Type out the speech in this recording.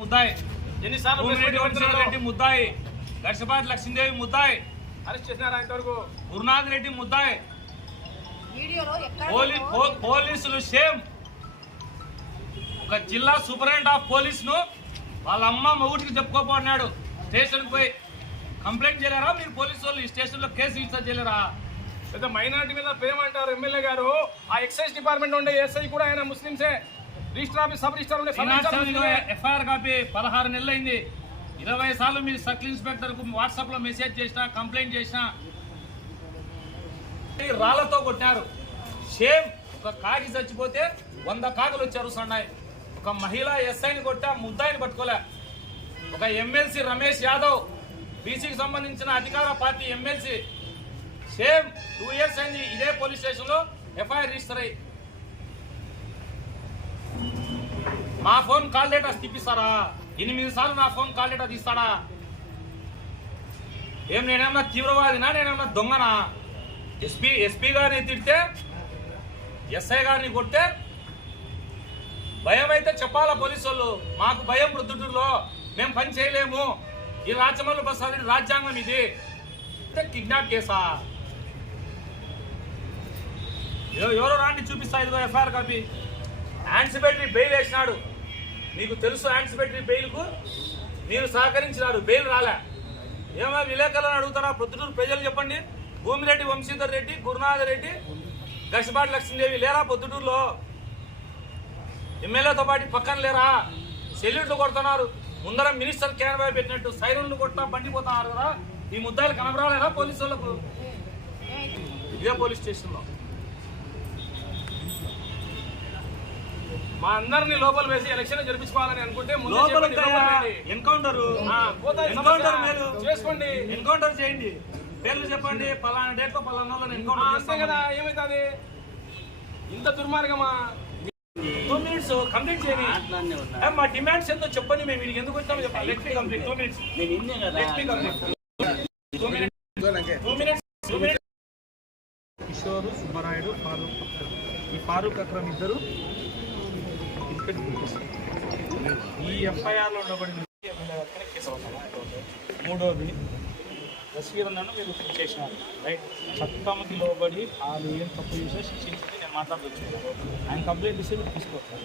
मुद्दा आहे వంశీరెడ్డి ముద్దాయి గడిసపాటి లక్ష్మీదేవి ముద్దాయి అరెస్ట్ చేసినారా ఇంతవరకు? గురునాథ్ రెడ్డి ముద్దాయి. పోలీసులు సేమ్ ఒక జిల్లా సూపరింటెండెంట్ ఆఫ్ పోలీస్ను వాళ్ళ అమ్మ మొగుడికి చెప్పుకోపోన్నాడు స్టేషన్ పోయి కంప్లైంట్ చేయలేరా? మీరు పోలీసు వాళ్ళు ఈ స్టేషన్లో కేసు రిజిస్టర్ చేయలేరా? పెద్ద మైనారిటీ మీద ప్రేమ అంటారు ఎమ్మెల్యే గారు. ఆ ఎక్సైజ్ డిపార్ట్మెంట్ ఉండే ఎస్ఐ కూడా ఆయన ముస్లింసే register office sub register. FIR copy పదహారు నెలలు అయింది ఇరవై సార్లు మీరు సర్కిల్ ఇన్స్పెక్టర్కు వాట్సాప్లో మెసేజ్ చేసినా కంప్లైంట్ చేసినా రాళ్ళతో కొట్టారు సేమ్ ఒక కాకి చచ్చిపోతే వంద కాకులు వచ్చారు సన్నాయి ఒక మహిళా ఎస్ఐని కొట్టా ముద్దాయిని పట్టుకోలే. ఒక ఎమ్మెల్సీ రమేష్ యాదవ్ బీసీకి సంబంధించిన అధికార party MLC. Same two years అయింది ఇదే పోలీస్ స్టేషన్లో ఎఫ్ఐఆర్ రిజిస్టర్ అయ్యి. మా ఫోన్ కాల్ డేటా తిప్పిస్తారా ఎనిమిది సార్లు నా ఫోన్ కాల్ డేటా తీస్తాడా? ఏం నేనేమన్నా తీవ్రవాదినా? నేనేమన్నా దొంగనా? ఎస్పీ ఎస్పీ గారిని తిడితే ఎస్ఐ గారిని కొడితే భయం అయితే చెప్పాలా పోలీసు వాళ్ళు? మాకు భయం ప్రొద్దుటూరులో మేము పని చేయలేము. ఈ రాజమౌళి ప్రసాద్ రాజ్యాంగం ఇది. అంటే కిడ్నాప్ కేసా? ఎవరో రాండి చూపిస్తా ఇదిగో ఎఫ్ఐఆర్ కాపీ. యాన్సిపేటరీ బెయిల్ వేసినాడు. మీకు తెలుసు యాన్సిపేటరీ బెయిల్కు మీరు సహకరించినారు బెయిల్ రాలే. ఏమో విలేకరులను అడుగుతారా ప్రొద్దుటూరు ప్రజలు చెప్పండి. భూమిరెడ్డి వంశీధర్ రెడ్డి గురునాథ రెడ్డి గసిపాటి లక్ష్మీదేవి లేరా పొద్దుటూరులో ఎమ్మెల్యేతో పాటు పక్కన లేరా? సెల్యూట్లు కొడుతున్నారు. ముందర మినిస్టర్ క్యాన్వాయ్ పెట్టినట్టు సైరన్లు కొట్టా బండిపోతున్నారు కదా. ఈ ముద్దాలు కనబరాలేరా పోలీసు వాళ్ళకు ఇదే పోలీస్ స్టేషన్లో. మా అందరిని లోపల వేసి ఎలక్షన్ జరిపించుకోవాలని అనుకుంటే లోపల. ఎన్కౌంటర్. మీరు? చేసుకోండి. ఎన్కౌంటర్ చేయండి. పేర్లు చెప్పండి. పలానా డేట్లో పలానా ఎన్కౌంటర్ అంతే కదా ఏమైతుంది? ఇంత దుర్మార్గమా? టూ మినిట్స్ కంప్లీట్ చేయండి. మా డిమాండ్స్ ఏందో చెప్పండి. మేము వీడికి ఎందుకు వచ్చామో చెప్పండి. Let me complete two minutes నేను ఇన్నే కదా. Let me complete two minutes two minutes two minutes Kishore Subbarayudu Farooq Akram. ఈ ఫారూక్ అక్రమ్ ఇద్దరు. ఈ ఎఫ్ఐఆర్లో ఉండబడిన వ్యక్తి ఎమ్మెల్యే గారిపైన కేసు అవుతుంది. మూడోది రసీదులను మీరు చేసినారు రైట్ చట్టంకి లోబడి వాళ్ళు ఏం తప్పు చేసినా శిక్షించింది నేను మాట్లాడవచ్చు ఆయన కంప్లైంట్ ఇస్తే మీరు తీసుకోవచ్చు